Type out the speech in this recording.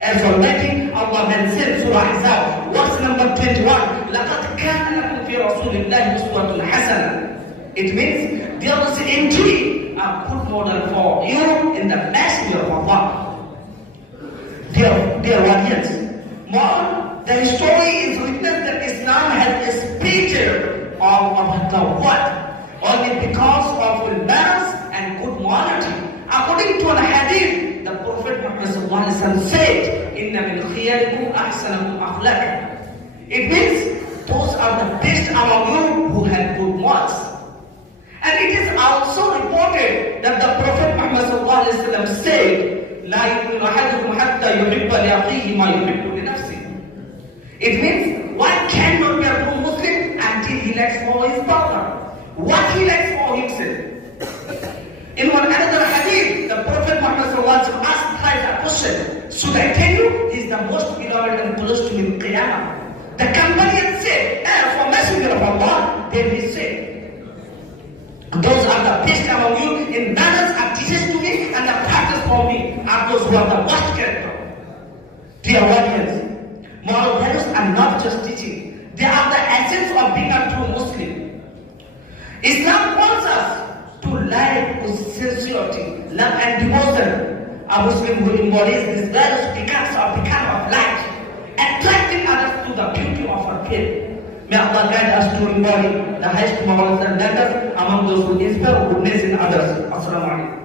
As already Allah mentioned Surah Ahzab, verse number 21, لَقَدْ كَانَ لَكُمْ فِي رَسُولِ اللَّهِ أُسْوَةٌ حَسَنَةٌ. It means there is indeed a good model for you in the messenger of Allah. Dear audience, more the story is witness that Islam has speeded of the world only because of manners and good morality. According to an hadith, the Prophet Muhammad said, "Inna min khiyarikum ahsanakum akhlaqan." It means those are the best among you who have good morals. And it is also reported that the Prophet Muhammad said, "La yu'minu ahadukum hatta yuhibba li akhihi ma yuhibbu li nafsihi." It means one cannot be a true Muslim until he likes for his brother what he likes for himself. In one another hadith, the Prophet Muhammad asked Christ a question, "Should I tell you, he is the most beloved and close to me in Qiyamah?" The companion said, "For Messenger of Allah," then he said, "Those are the best among you in manners and teachers to me, and the practice for me are those who are the worst character." Dear audience, moral values are not just teaching, they are the essence of being a true Muslim. Islam wants us to live with sincerity, love and devotion. A Muslim who embodies these values becomes a beacon of light, attracting others to the beauty of our faith. May Allah guide us to embody the highest morals and letters among those who inspire goodness in others. Assalamu alaikum.